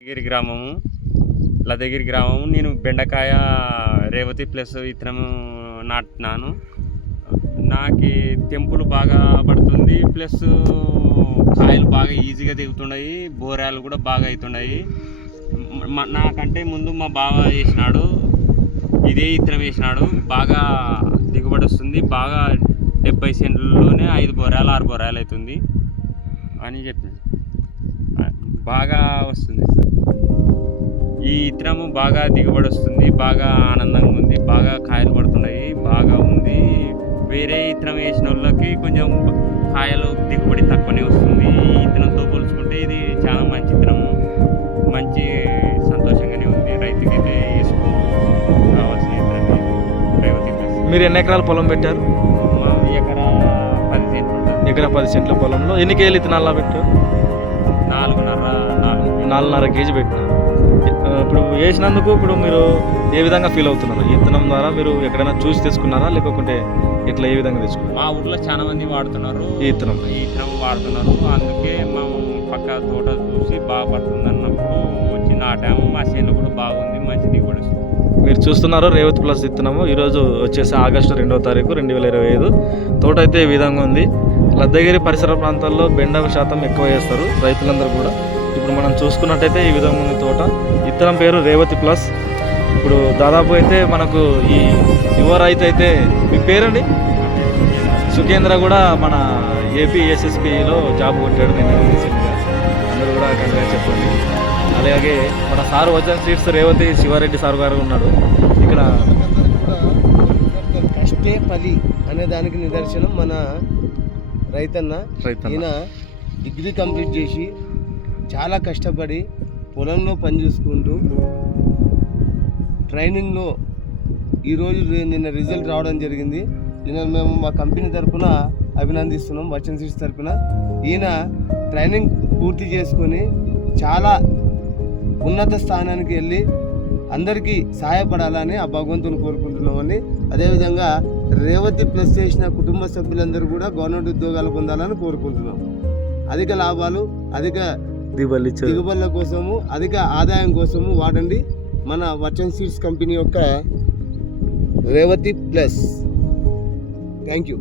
లదగిరి గ్రామము. లదగిరి గ్రామము నేను బెండకాయ రేవతి ప్లస్ విత్తనము నాటినాను నాకు తెంపులు బాగా పడుతుంది ప్లస్ కాయలు బాగా ఈజీగా దిగుతున్నాయి బోరాలు కూడా బాగా అవుతున్నాయి. నాకంటే ముందు మా బావ వేసినాడు ఇదే ఇత్తనం వేసినాడు. బాగా దిగుబడి వస్తుంది బాగా డెబ్బై సెంట్లలోనే ఐదు బోరాలు ఆరు బోరాలు అవుతుంది. అని చెప్పిన బాగా వస్తుంది సార్. ఈ ఇత్తనము బాగా దిగుబడి వస్తుంది బాగా ఆనందంగా ఉంది బాగా కాయలు పడుతున్నాయి బాగా ఉంది. వేరే ఇత్తనం వేసిన వాళ్ళకి కొంచెం కాయలు దిగుబడి తక్కువనే వస్తుంది. ఈ ఇత్తనంతో పోల్చుకుంటే ఇది చాలా మంచి ఇత్తనము మంచి సంతోషంగానే ఉంది. రైతుకైతే వేసుకో కావాల్సిన ఇత్తనం. మీరు ఎన్ని ఎకరాల పొలం పెట్టారు? ఎకరా పది సెంట్లు ఎకరా పది సెంట్ల పొలంలో ఎన్ని కేజీలు ఇత్తనాలు పెట్టారు? నాలుగున్నర నాలుగు నాలుగున్నర కేజీ పెట్టినారు. ఇప్పుడు వేసినందుకు ఇప్పుడు మీరు ఏ విధంగా ఫీల్ అవుతున్నారు? ఈ ఇత్తనం ద్వారా మీరు ఎక్కడైనా చూసి తెచ్చుకున్నారా లేకపోతే ఇట్లా ఏ విధంగా తెచ్చుకున్నారు మా ఊర్లో చాలా మంది వాడుతున్నారు. ఈ ఇత్తనం వాడుతున్నారు. అందుకే మేము పక్క తోట చూసి బాగా పడుతుంది అన్నప్పుడు వచ్చి నాటాము మా చేనులో కూడా బాగుంది మంచి దిగుబడి వస్తుంది మీరు చూస్తున్నారు రేవతి ప్లస్ ఇత్తనము ఈరోజు వచ్చేసి ఆగస్టు రెండవ తారీఖు రెండు వేల ఇరవై ఐదు. తోట అయితే ఈ విధంగా ఉంది. లద్దగిరి పరిసర ప్రాంతాల్లో బెండ శాతం ఎక్కువ వేస్తారు రైతులందరూ కూడా. ఇప్పుడు మనం చూసుకున్నట్టయితే ఈ విధంగా ఉంది తోట. ఇత్తనం పేరు రేవతి ప్లస్. ఇప్పుడు దాదాపు అయితే మనకు ఈ యువ రైతు అయితే మీ పేరండి? సుఖేంద్ర కూడా మన ఏపీ ఎస్ఎస్పిలో జాబ్ కొట్టాడు నేను రీసెంట్గా. అందరూ కూడా కంగ్రాట్ చెప్పండి. అలాగే మన sir వజన్ seats Revathi Sivareddy sir గారు ఉన్నాడు. ఇక్కడ కష్టే ఫలి అనే దానికి నిదర్శనం మన రైతన్న. రైతన్న. డిగ్రీ కంప్లీట్ చేసి చాలా కష్టపడి పొలంలో పని చూసుకుంటూ ట్రైనింగ్లో ఈరోజు నిన్న రిజల్ట్ రావడం జరిగింది. ఈయన మేము మా కంపెనీ తరపున అభినందిస్తున్నాం వచన్ సీట్స్ తరఫున ఈయన ట్రైనింగ్ పూర్తి చేసుకొని చాలా ఉన్నత స్థానానికి వెళ్ళి అందరికీ సహాయపడాలని ఆ భగవంతుని కోరుకుంటున్నామని అదేవిధంగా రేవతి ప్లస్ చేసిన కుటుంబ సభ్యులందరూ కూడా గవర్నమెంట్ ఉద్యోగాలు పొందాలని కోరుకుంటున్నాం. అధిక లాభాలు అధిక దివల్లి దిగుబడుల కోసము అధిక ఆదాయం కోసము వాడండి. మన వచన్ సీడ్స్ కంపెనీ యొక్క రేవతి ప్లస్. Thank you.